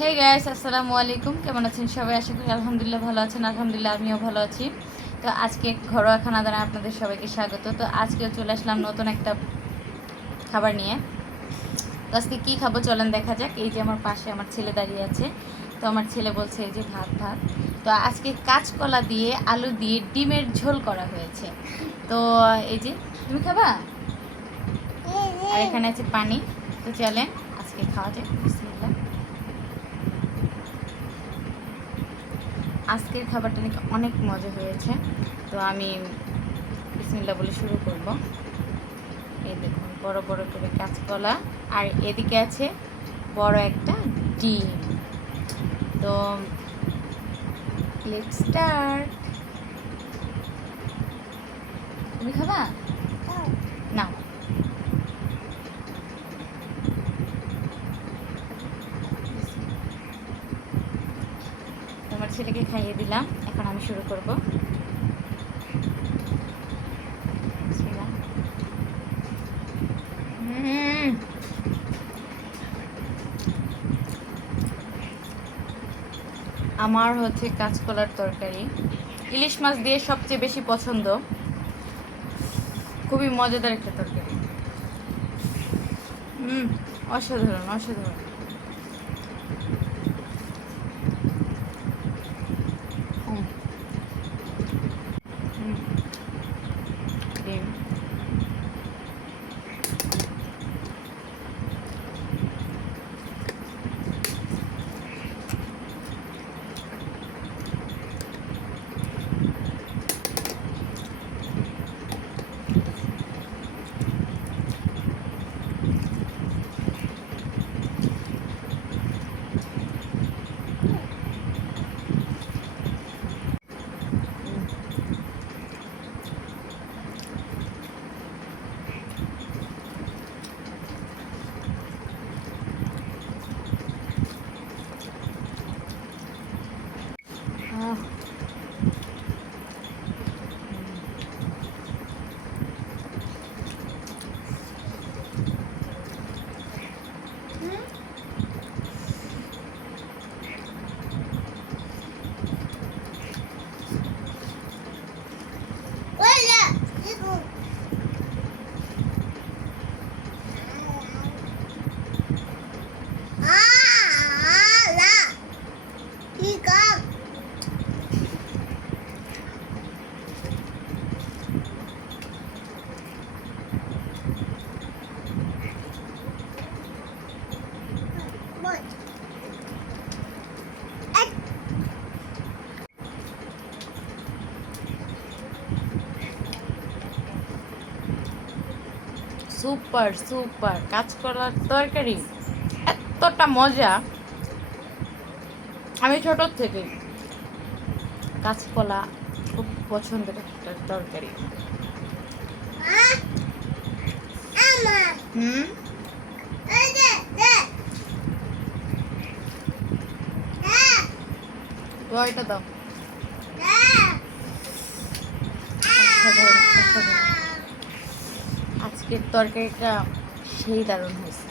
Hey guys, আসসালামু আলাইকুম। কেমন আছেন সবাই? আশা করি আলহামদুলিল্লাহ ভালো আছেন। আলহামদুলিল্লাহ আমিও ভালো আছি। তো আজকে ঘরোয়া খানা দানা আপনাদের সবাইকে স্বাগত। তো আজকেও চলে আসলাম নতুন একটা খাবার নিয়ে। তো আজকে কী খাবো চলেন দেখা যাক। এই যে আমার পাশে আমার ছেলে দাঁড়িয়ে আছে। তো আমার ছেলে বলছে এই যে ভাত ভাত। তো আজকে কাঁচকলা দিয়ে আলু দিয়ে ডিমের ঝোল করা হয়েছে। তো এই যে তুমি খাবা, আর এখানে আছে পানি। তো চলেন আজকে খাওয়া যাক। বিসমিল্লাহ। আজকের খাবারটা নাকি অনেক মজা হয়েছে। তো আমি বিসমিল্লাহ বলে শুরু করব। এই দেখুন বড় বড় করে কাঁচকলা, আর এদিকে আছে বড় একটা ডিম। তো লেটস স্টার্ট। তুমি খাবা? নাও। তোমার ছেলেকে খাইয়ে দিলাম, এখন আমি শুরু করব। বিসমিল্লাহ। আমার হচ্ছে কাঁচকলার তরকারি ইলিশ মাছ দিয়ে সবচেয়ে বেশি পছন্দ। খুবই মজাদার একটা তরকারি। অসাধারণ অসাধারণ। হুম, ডিম। সুপার সুপার কাঁচকলার তরকারি এতটা মজা। আমি ছোট থেকে কাঁচকলা খুব পছন্দের একটা তরকারি। হুম, ওইটা দাও। অসাধারণ অসাধারণ। আজকের তরকারিটা সেই দারুণ হয়েছে।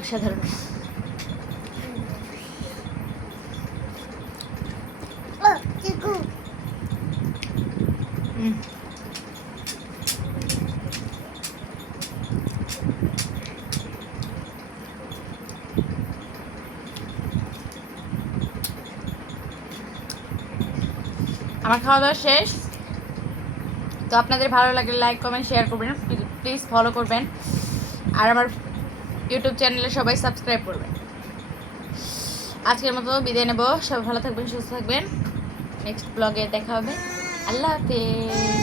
অসাধারণ। আমার খাওয়া দাওয়া শেষ। তো আপনাদের ভালো লাগলে লাইক কমেন্ট শেয়ার করবেন, প্লিজ ফলো করবেন, আর আমার ইউটিউব চ্যানেলে সবাই সাবস্ক্রাইব করবেন। আজকের মতো বিদায় নেব। সবাই ভালো থাকবেন, সুস্থ থাকবেন। নেক্সট ব্লগে দেখা হবে। আল্লাহ হাফেজ।